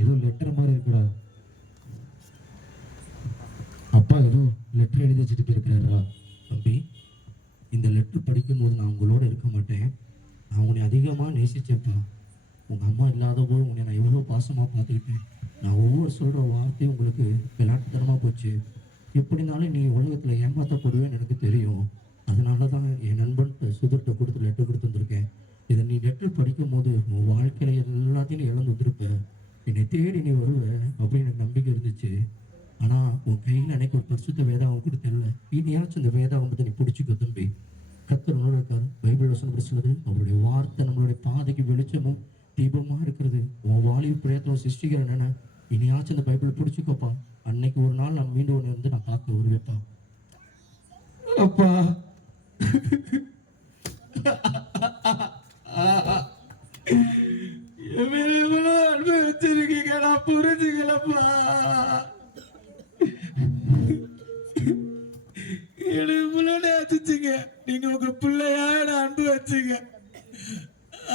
ஏதோ லெட்டர் மாதிரி இருக்குடா. அப்பா ஏதோ லெட்டர் எழுதி வச்சுட்டு போயிருக்கிறாரா? தம்பி, இந்த லெட்டர் படிக்கும் போது நான் உங்களோட இருக்க மாட்டேன். நான் உன்னை அதிகமாக நேசிச்சேன்ப்பா. உங்கள் அம்மா இல்லாத போது உன்னை நான் எவ்வளோ பாசமாக பார்த்துக்கிட்டேன். நான் ஒவ்வொரு சொல்கிற வார்த்தையும் உங்களுக்கு விளையாட்டுத்தனமாக போச்சு. எப்படினாலும் நீ உலகத்தில் ஏமாற்றப்படுவேன்னு எனக்கு தெரியும். அதனால தான் என் நண்பன்கிட்ட சுதர்கிட்ட கொடுத்து லெட்டர் கொடுத்து வந்திருக்கேன். இதை நீ லெட்டர் படிக்கும் போது உன் வாழ்க்கையில் எல்லாத்தையும் நீ இழந்து வந்துருப்ப. என்னை தேடி நீ வருவ அப்படின்னு எனக்கு நம்பிக்கை இருந்துச்சு. ஆனால் உன் கையில் அன்னைக்கு ஒரு பரிசுத்த வேதாகம் கூட தெரியல. இனியாச்சும் இந்த வேதாகம் பற்றி நீ பிடிச்சிக்கோ தம்பி. கர்த்தர் உன்னோட இருக்காரு. பைபிள் வசனம் படி சொல்லுது, அவருடைய வார்த்தை நம்மளுடைய பாதைக்கு வெளிச்சமும் தீபமா இருக்கிறது. உன் வாலிப பிரயத்தனம் சிருஷ்டிக்கிற என்னென்ன இனியாச்சும் இந்த பைபிள் பிடிச்சிக்கோப்பா. அன்னைக்கு ஒரு நாள் நான் மீண்டும் ஒன்று வந்து நான் காக்க வருவேப்பா. அப்பா எவ்வளோ அன்பு வச்சிருக்கீங்க, நான் புரிஞ்சுக்கலப்பா. எனக்கு இவ்வளோ நேசிச்சுங்க. நீங்க உங்க பிள்ளையான அன்பு வச்சுங்க.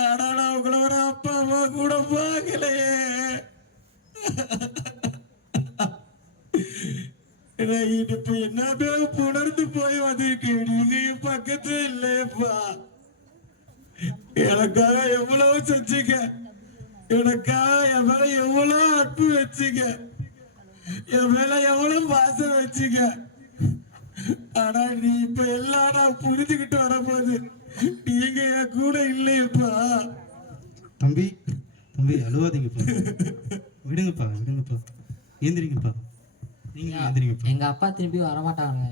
ஆனா நான் உங்களை ஒரு அப்பா அம்மா கூட பார்க்கலையே. இப்ப என்ன உணர்ந்து போய் வந்திருக்கேன். நீங்க என் பக்கத்துல இல்லையப்பா. எனக்காக எவ்வளவு செஞ்சீங்க. எனக்காக என் மேல எவ்வளவு அன்பு வச்சுங்க. என் மேல எவ்வளவு பாசம் வச்சுங்க. ஆனா நீ இப்ப எல்லாம் நான் புரிஞ்சுக்கிட்டு வரும்போது நீங்க என் கூட இல்லையப்பா. தம்பி தம்பி அழுவாதீங்கப்பா. விடுங்கப்பா விடுங்கப்பா. ஏந்திரிங்கப்பா. நீங்க ஏந்திரிங்கப்பா. எங்க அப்பா திருப்பி வரமாட்டாங்க.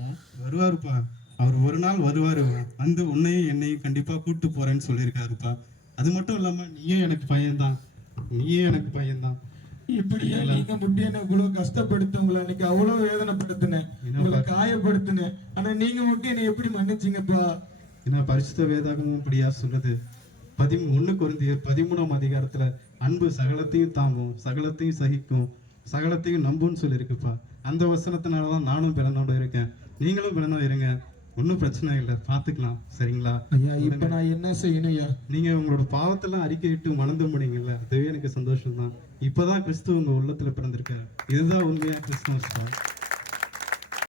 வருவாருப்பா. அவர் ஒரு நாள் வருவாரு. வந்து உன்னையும் என்னையும் கண்டிப்பா கூட்டு போறேன்னு சொல்லியிருக்காருப்பா. அது மட்டும் இல்லாம நீயும் எனக்கு பையன்தான். நீயும் எனக்கு பையன்தான். இப்படியே நீங்க மட்டும் என்ன இவ்வளவு கஷ்டப்படுத்த, உங்களை அன்னைக்கு அவ்வளவு வேதனைப்படுத்தினேன், உங்களை காயப்படுத்தினேன். ஆனா நீங்க மட்டும் என்னை எப்படி மன்னிச்சீங்கப்பா? ஏன்னா பரிசுத்த வேதாகமும் இப்படியா சொல்லுது. 1 கொரிந்தியர் 13ஆம் அதிகாரத்துல அன்பு சகலத்தையும் தாங்கும், சகலத்தையும் சகிக்கும், சகலத்தையும் நம்புன்னு சொல்லியிருக்குப்பா. அந்த வசனத்தினாலதான் நானும் பிறனோட இருக்கேன். நீங்களும் பிறனோட இருங்க. ஒன்றும் பிரச்சனை இல்லை, பார்த்துக்கலாம். சரிங்களா ஐயா? இப்ப நான் என்ன செய்யணும் ஐயா? நீங்க உங்களோட பாவத்தெல்லாம் அறிக்கையிட்டு மணந்து முடியுங்கல்ல, அதுவே எனக்கு சந்தோஷம் தான். இப்பதான் கிறிஸ்து உங்க உள்ளத்துல பிறந்திருக்காரு. இதுதான் உண்மையா கிறிஸ்துமஸ்.